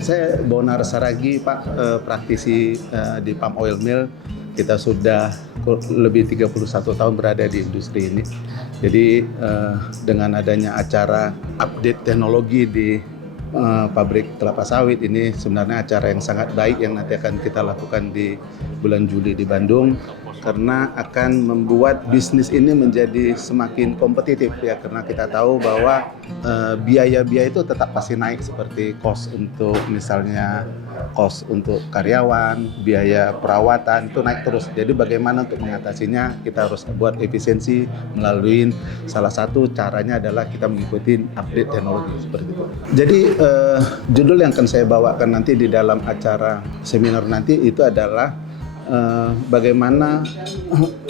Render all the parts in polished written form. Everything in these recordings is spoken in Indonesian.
Saya Bonar Saragi, Pak, praktisi di palm oil mill. Kita sudah lebih 31 tahun berada di industri ini. Jadi dengan adanya acara update teknologi di pabrik kelapa sawit ini sebenarnya acara yang sangat baik yang nanti akan kita lakukan di bulan Juli di Bandung, karena akan membuat bisnis ini menjadi semakin kompetitif ya, karena kita tahu bahwa biaya-biaya itu tetap pasti naik, seperti cost untuk misalnya cost untuk karyawan, biaya perawatan itu naik terus. Jadi bagaimana untuk mengatasinya, kita harus buat efisiensi melalui salah satu caranya adalah kita mengikuti update teknologi seperti itu. Jadi judul yang akan saya bawakan nanti di dalam acara seminar nanti itu adalah bagaimana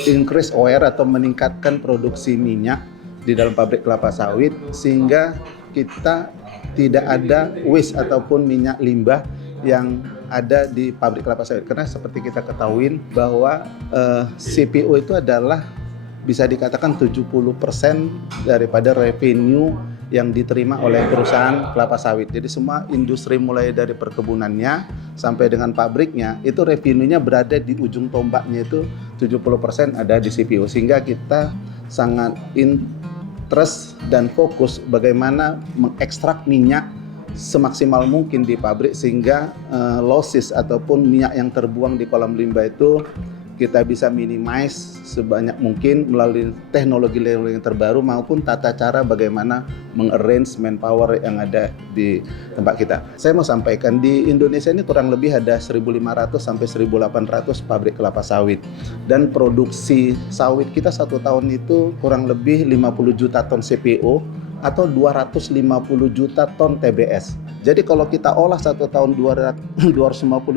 increase aware atau meningkatkan produksi minyak di dalam pabrik kelapa sawit sehingga kita tidak ada waste ataupun minyak limbah yang ada di pabrik kelapa sawit. Karena seperti kita ketahui bahwa CPO itu adalah bisa dikatakan 70% daripada revenue yang diterima oleh perusahaan kelapa sawit. Jadi semua industri mulai dari perkebunannya sampai dengan pabriknya itu revenue-nya berada di ujung tombaknya, itu 70% ada di CPO. Sehingga kita sangat interest dan fokus bagaimana mengekstrak minyak semaksimal mungkin di pabrik sehingga losses ataupun minyak yang terbuang di kolam limbah itu kita bisa minimize sebanyak mungkin melalui teknologi yang terbaru maupun tata cara bagaimana mengarrange manpower yang ada di tempat kita. Saya mau sampaikan di Indonesia ini kurang lebih ada 1.500 sampai 1.800 pabrik kelapa sawit, dan produksi sawit kita satu tahun itu kurang lebih 50 juta ton CPO atau 250 juta ton TBS. Jadi kalau kita olah satu tahun 250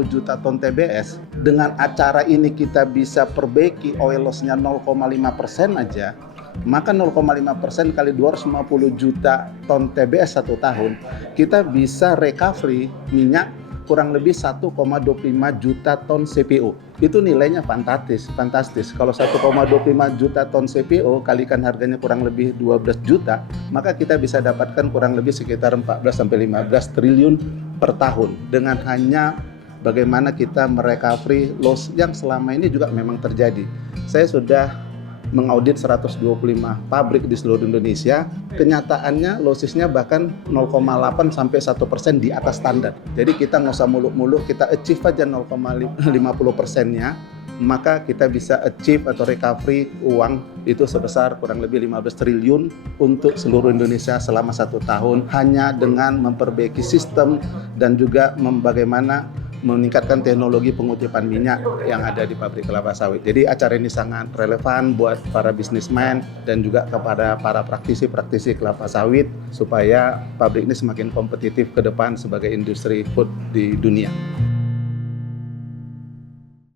juta ton TBS, dengan acara ini kita bisa perbaiki oil loss-nya 0,5% aja, maka 0,5% kali 250 juta ton TBS satu tahun, kita bisa recovery minyak kurang lebih 1,25 juta ton CPO. Itu nilainya fantastis. Kalau 1,25 juta ton CPO kalikan harganya kurang lebih 12 juta, maka kita bisa dapatkan kurang lebih sekitar 14 sampai 15 triliun per tahun dengan hanya bagaimana kita merecovery loss yang selama ini juga memang terjadi. Saya sudah mengaudit 125 pabrik di seluruh Indonesia, kenyataannya lossesnya bahkan 0,8 sampai 1% di atas standar. Jadi kita nggak usah muluk-muluk, kita achieve aja 0,50%-nya, maka kita bisa achieve atau recovery uang itu sebesar kurang lebih 15 triliun untuk seluruh Indonesia selama 1 tahun, hanya dengan memperbaiki sistem dan juga bagaimana meningkatkan teknologi pengutipan minyak yang ada di pabrik kelapa sawit. Jadi acara ini sangat relevan buat para bisnismen dan juga kepada para praktisi kelapa sawit supaya pabrik ini semakin kompetitif ke depan sebagai industri food di dunia.